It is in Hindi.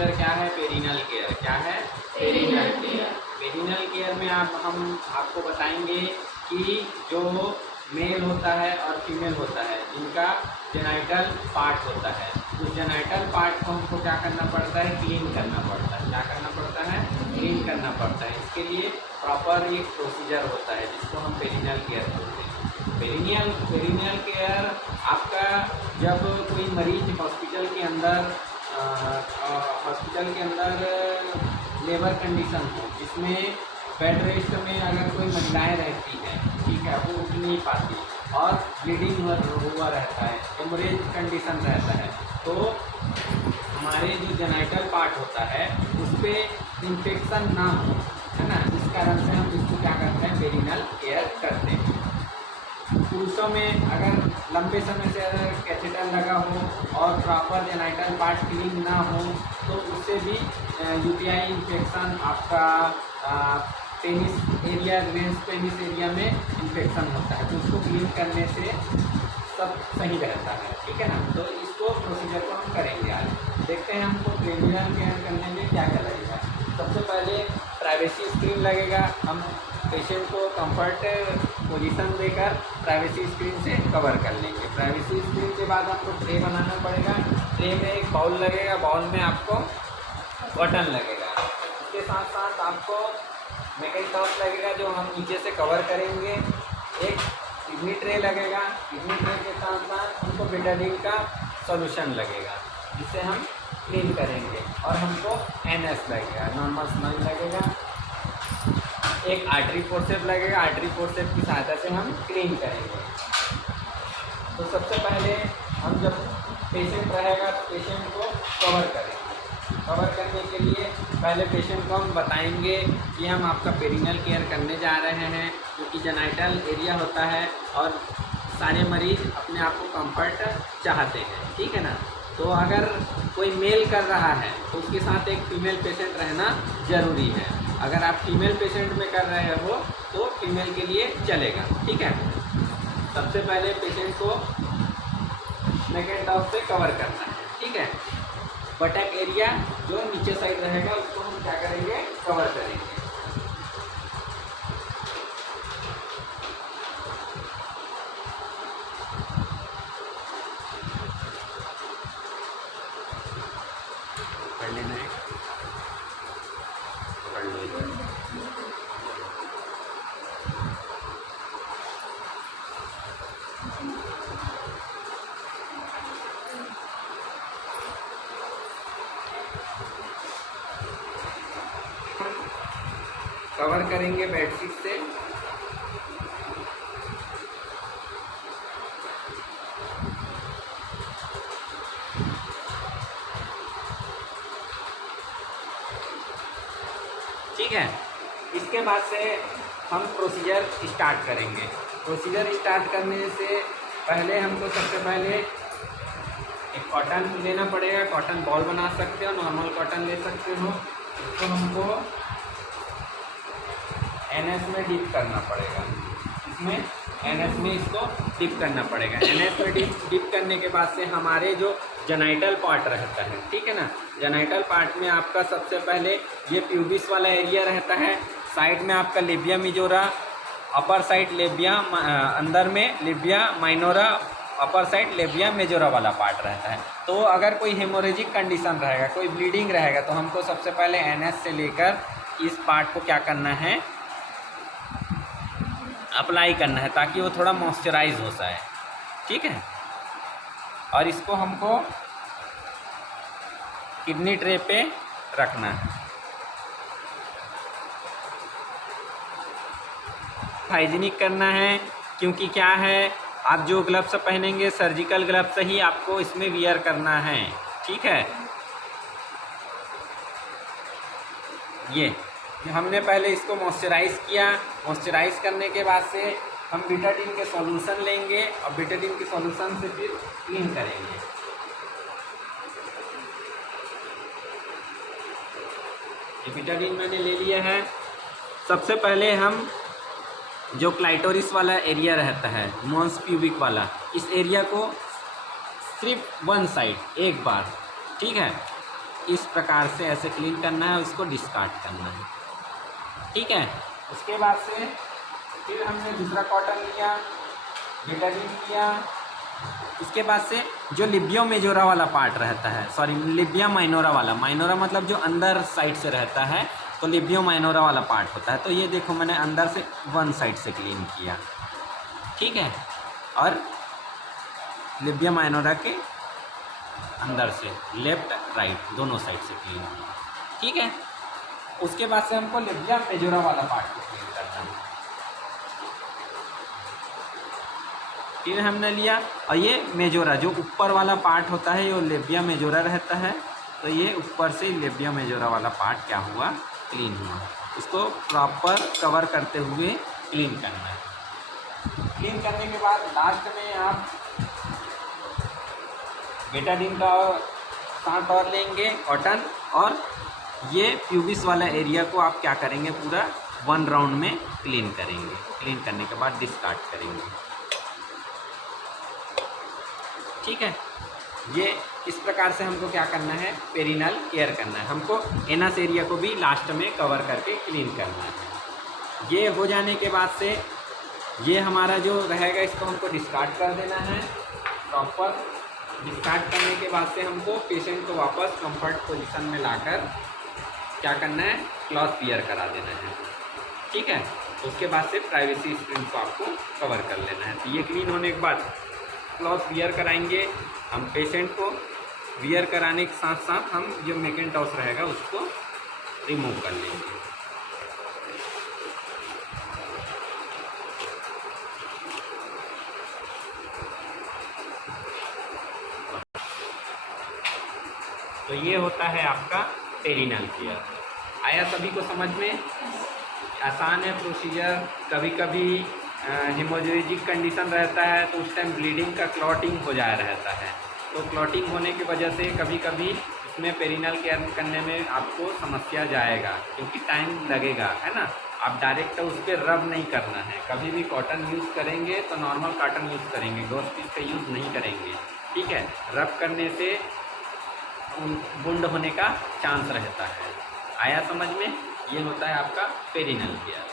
प्रोसीजर क्या है? Perennial care. क्या है? Perennial care. पेरिनल केयर में हम आपको बताएंगे कि जो मेल होता है और फीमेल होता है, जिनका जेनाइटल पार्ट होता है, उस जेनाइटल पार्ट को हमको क्या करना पड़ता है? क्लीन करना पड़ता है। क्या करना पड़ता है? क्लीन करना पड़ता है। इसके लिए प्रॉपर एक प्रोसीजर होता है जिसको हम पेरिनल केयर बोलते हैं। पेरिनियल केयर आपका जब कोई मरीज हॉस्पिटल के अंदर लेबर कंडीशन हो, जिसमें बेड रेस्ट में अगर कोई महिलाएं रहती हैं, ठीक है, वो उठ नहीं पाती और ब्लीडिंग हुआ रहता है, हेमोरेज कंडीशन रहता है, तो हमारे जो जेनाइटल पार्ट होता है उस पर इन्फेक्शन ना हो, है ना, इस कारण से हम इसको क्या करते हैं? पेरिनल केयर करते हैं। पुरुषों में अगर लंबे समय से अगर कैथेटर लगा हो और प्रॉपर जेनाइटल पार्ट क्लीन ना हो तो उससे भी यूटीआई इन्फेक्शन, आपका penis area, grains penis area में इन्फेक्शन होता है, तो उसको क्लीन करने से सब सही रहता है। ठीक है ना? तो इसको प्रोसीजर को हम करेंगे आज। देखते हैं हमको पेरिनियल केयर करने में क्या क्या लगेगा। सबसे पहले प्राइवेसी स्क्रीन लगेगा। हम पेशेंट को कंफर्ट पोजीशन देकर प्राइवेसी स्क्रीन से कवर कर लेंगे। प्राइवेसी स्क्रीन के बाद आपको ट्रे बनाना पड़ेगा। ट्रे में एक बाउल लगेगा, बाउल में आपको बटन लगेगा। इसके साथ साथ आपको मैकेंटॉस लगेगा जो हम नीचे से कवर करेंगे। एक किडनी ट्रे लगेगा। किडनी ट्रे के साथ साथ हमको बेटाडीन का सॉल्यूशन लगेगा जिसे हम क्लीन करेंगे। और हमको एनएस लगेगा, नॉर्मल स्मल लगेगा। एक आर्टरी फोर्सेप लगेगा। आर्टरी फोर्सेप की सहायता से हम क्लीन करेंगे। तो सबसे पहले हम जब पेशेंट रहेगा तो पेशेंट को कवर करेंगे। कवर करने के लिए पहले पेशेंट को हम बताएंगे कि हम आपका पेरिनल केयर करने जा रहे हैं, क्योंकि जेनाइटल एरिया होता है और सारे मरीज अपने आप को कंफर्ट चाहते हैं। ठीक है ना? तो अगर कोई मेल कर रहा है तो उसके साथ एक फीमेल पेशेंट रहना ज़रूरी है। अगर आप फीमेल पेशेंट में कर रहे हो तो फीमेल के लिए चलेगा। ठीक है? सबसे पहले पेशेंट को मैकेंटॉस से कवर करना है। ठीक है? बटक एरिया जो नीचे साइड रहेगा उसको हम क्या करेंगे? कवर करेंगे। कर लेना है, कर लो इधर। कवर करेंगे बेडशीट से। ठीक है? इसके बाद से हम प्रोसीजर स्टार्ट करेंगे। प्रोसीजर स्टार्ट करने से पहले हमको सबसे पहले एक कॉटन लेना पड़ेगा। कॉटन बॉल बना सकते हो, नॉर्मल कॉटन ले सकते हो। इसको हमको एनएस में डिप करना पड़ेगा। इसमें एनएस में इसको डिप करना पड़ेगा। एनएस में डिप करने के बाद से हमारे जो जेनाइटल पार्ट रहता है, ठीक है ना, जेनाइटल पार्ट में आपका सबसे पहले ये प्यूबिस वाला एरिया रहता है। साइड में आपका लेबिया मेजोरा, अपर साइड लेबिया, अंदर में labia minora, upper side labia majora वाला पार्ट रहता है। तो अगर कोई हेमोरेजिक कंडीशन रहेगा, कोई ब्लीडिंग रहेगा, तो हमको सबसे पहले एनएस से लेकर इस पार्ट को क्या करना है? अप्लाई करना है, ताकि वो थोड़ा मॉइस्चराइज हो जाए। ठीक है? और इसको हमको किडनी ट्रे पे रखना है। हाइजीनिक करना है, क्योंकि क्या है, आप जो ग्लव्स पहनेंगे सर्जिकल ग्लव्स ही आपको इसमें वियर करना है। ठीक है? ये हमने पहले इसको मॉइस्चराइज़ किया। मॉइस्चराइज़ करने के बाद से हम बीटाडीन के सॉल्यूशन लेंगे और बीटाडीन के सॉल्यूशन से फिर क्लीन करेंगे। ये बीटाडीन मैंने ले लिया है। सबसे पहले हम जो क्लाइटोरिस वाला एरिया रहता है, मॉन्स प्यूबिक वाला, इस एरिया को सिर्फ वन साइड एक बार, ठीक है, इस प्रकार से ऐसे क्लीन करना है, उसको डिस्कार्ड करना है। ठीक है, उसके बाद से फिर हमने दूसरा कॉटन लिया, बेटाडीन लिया। उसके बाद से जो लिबियो मेजोरा वाला पार्ट रहता है, सॉरी लिबिया माइनोरा वाला, माइनोरा मतलब जो अंदर साइड से रहता है, तो लिबियो माइनोरा वाला पार्ट होता है। तो ये देखो मैंने अंदर से वन साइड से क्लीन किया, ठीक है, और लिबिया माइनोरा के अंदर से लेफ्ट राइट दोनों साइड से क्लीन किया, ठीक है। उसके बाद से हमको लिबिया मेजोरा वाला पार्ट को क्लीन करना है। फिर हमने लिया, और ये मेजोरा जो ऊपर वाला पार्ट होता है, ये लिबिया मेजोरा रहता है, तो ये ऊपर से लिबिया मेजोरा वाला पार्ट क्या हुआ, क्लीन हुआ। इसको प्रॉपर कवर करते हुए क्लीन करना है। क्लीन करने के बाद लास्ट में आप बेटाडीन का साथ और लेंगे कॉटन, और ये प्यूबिस वाला एरिया को आप क्या करेंगे, पूरा 1 राउंड में क्लीन करेंगे। क्लीन करने के बाद डिस्कार्ड करेंगे, ठीक है। ये इस प्रकार से हमको क्या करना है, पेरिनल केयर करना है। हमको एनस एरिया को भी लास्ट में कवर करके क्लीन करना है। ये हो जाने के बाद से ये हमारा जो रहेगा, इसको हमको डिस्कार्ड कर देना है प्रॉपर। डिस्कार्ड करने के बाद से हमको पेशेंट को वापस कंफर्ट पोजीशन में लाकर क्या करना है, क्लॉथ वियर करा देना है, ठीक है। उसके बाद से प्राइवेसी स्क्रीन को आपको कवर कर लेना है। तो ये क्लीन होने के बाद क्लॉथ वियर कराएंगे हम पेशेंट को। वियर कराने के साथ साथ हम जो मैकिन्टॉश रहेगा उसको रिमूव कर लेंगे। तो ये होता है आपका पेरिनल केयर। आया सभी को समझ में? आसान है प्रोसीजर। कभी कभी हेमोरेजिक कंडीशन रहता है तो उस टाइम ब्लीडिंग का क्लॉटिंग हो जा रहता है, तो क्लॉटिंग होने की वजह से कभी कभी इसमें पेरिनल केयर करने में आपको समस्या जाएगा, क्योंकि टाइम लगेगा, है ना। आप डायरेक्ट उस पर रब नहीं करना है। कभी भी कॉटन यूज़ करेंगे तो नॉर्मल कॉटन यूज़ करेंगे, गॉज पीस का यूज़ नहीं करेंगे, ठीक है। रब करने से वुंड होने का चांस रहता है। आया समझ में? ये होता है आपका पेरिनल केयर।